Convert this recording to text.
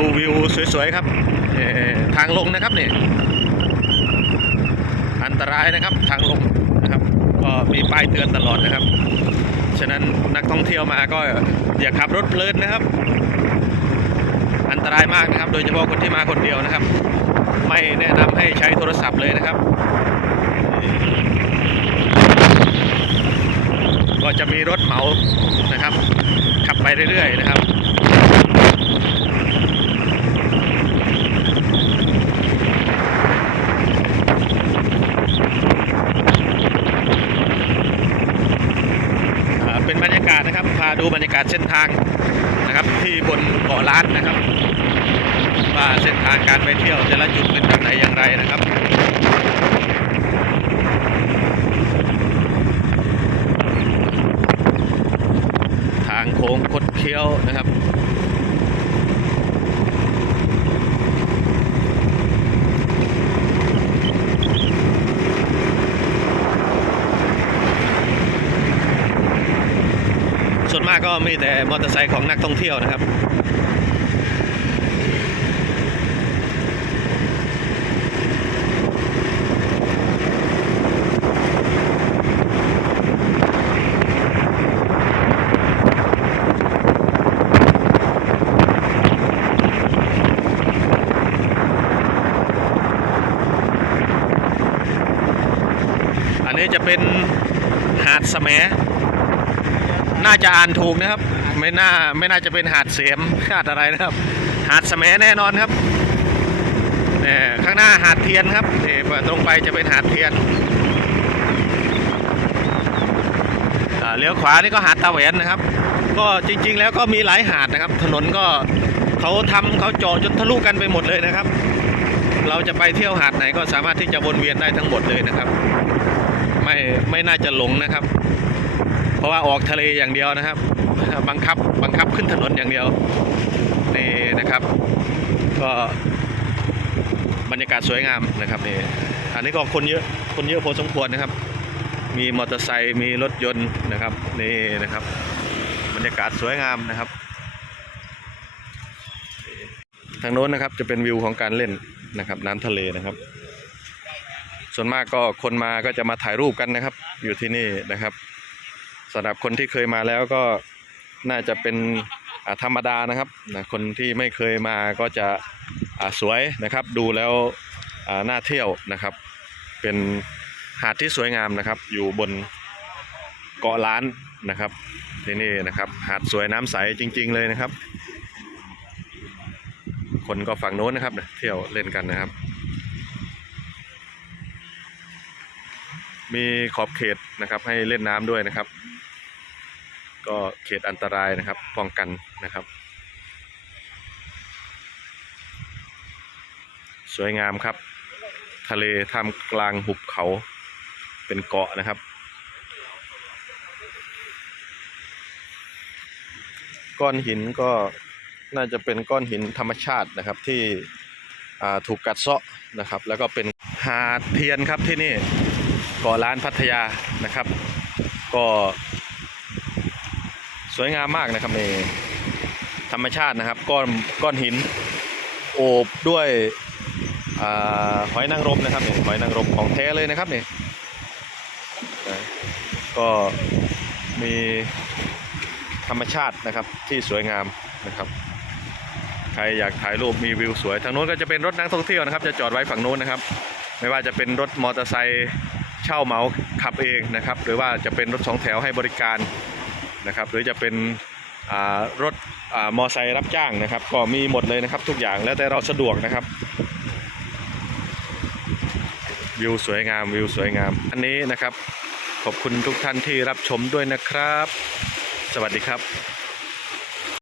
ดูวิวสวยๆครับทางลงนะครับนี่อันตรายนะครับทางลงนะครับก็มีป้ายเตือนตลอดนะครับ ฉะนั้นนักท่องเที่ยวมาก็อย่าขับรถเพลินนะครับ อันตรายมากนะครับ โดยเฉพาะคนที่มาคนเดียวนะครับ ไม่แนะนำให้ใช้โทรศัพท์เลยนะครับ ก็จะมีรถเหมานะครับ ขับไปเรื่อยๆนะครับ เป็นบรรยากาศนะครับ พาดูบรรยากาศเส้นทางนะครับ ที่บนเกาะล้านนะครับ ว่าเส้นทางการไปเที่ยวแต่ละจุดเป็นทางไหนอย่างไรนะครับทางโค้งคดเคี้ยวนะครับ ส่วนมา ก็มีแต่มอเตอร์ไซค์ของนักท่องเที่ยวนะครับอันนี้จะเป็นหาดแสม น่าจะอ่านถูกนะครับ ไม่น่าไม่น่าจะเป็นหาดเสียมหาดอะไรนะครับ หาดแสมแน่นอนครับเนี่ยข้างหน้าหาดเทียนครับนี่ตรงไปจะเป็นหาดเทียนเลี้ยวขวานี่ก็หาดตาแหวนนะครับ ก็จริง ๆ แล้วก็มีหลายหาดนะครับ ถนนก็เขาทำเขาเจาะจนทะลุกันไปหมดเลยนะครับ เราจะไปเที่ยวหาดไหนก็สามารถที่จะวนเวียนได้ทั้งหมดเลยนะครับ ไม่ไม่น่าจะหลงนะครับ เพราะว่าออกทะเลอย่างเดียวนะครับ บังคับบังคับขึ้นถนนอย่างเดียวนี่นะครับ ก็บรรยากาศสวยงามนะครับนี่อันนี้ก็คนเยอะคนเยอะพอสมควรนะครับ มีมอเตอร์ไซค์มีรถยนต์นะครับนี่นะครับ บรรยากาศสวยงามนะครับ ทางโน้นนะครับจะเป็นวิวของการเล่นนะครับ น้ำทะเลนะครับ ส่วนมากก็คนมาก็จะมาถ่ายรูปกันนะครับ อยู่ที่นี่นะครับ สำหรับคนที่เคยมาแล้วก็น่าจะเป็นธรรมดานะครับนะคนที่ไม่เคยมาก็จะสวยนะครับ ดูแล้วน่าเที่ยวนะครับ เป็นหาดที่สวยงามนะครับ อยู่บนเกาะล้านนะครับที่นี่นะครับ หาดสวยน้ำใสจริง ๆ เลยนะครับ คนก็ฝั่งโน้นนะครับเที่ยวเล่นกันนะครับ มีขอบเขตนะครับให้เล่นน้ำด้วยนะครับ ก็เขตอันตรายนะครับป้องกันนะครับ สวยงามครับ ทะเลท่ามกลางหุบเขาเป็นเกาะนะครับ ก้อนหินก็น่าจะเป็นก้อนหินธรรมชาตินะครับที่ถูกกัดเซาะนะครับ แล้วก็เป็นหาดเทียนครับที่นี่เกาะล้านพัทยานะครับ ก็ สวยงามมากนะครับในธรรมชาตินะครับก้อนก้อนหินโอบด้วยอหอยนางรมนะครับนี่หอยนางรมของแท้เลยนะครับนี่ก็มีธรรมชาตินะครับที่สวยงามนะครับ ใครอยากถ่ายรูปมีวิวสวยทางโน้นก็จะเป็นรถนักท่องเที่ยวนะครับ จะจอดไว้ฝั่งโน้นนะครับ ไม่ว่าจะเป็นรถมอเตอร์ไซค์เช่าเหมาขับเองนะครับ หรือว่าจะเป็นรถสองแถวให้บริการ นะครับหรือจะเป็นรถอมอไซค์รับจ้างนะครับ ก็มีหมดเลยนะครับทุกอย่างแล้วแต่เราสะดวกนะครับวิวสวยงามวิวสวยงาม อันนี้นะครับ ขอบคุณทุกท่านที่รับชมด้วยนะครับ สวัสดีครับ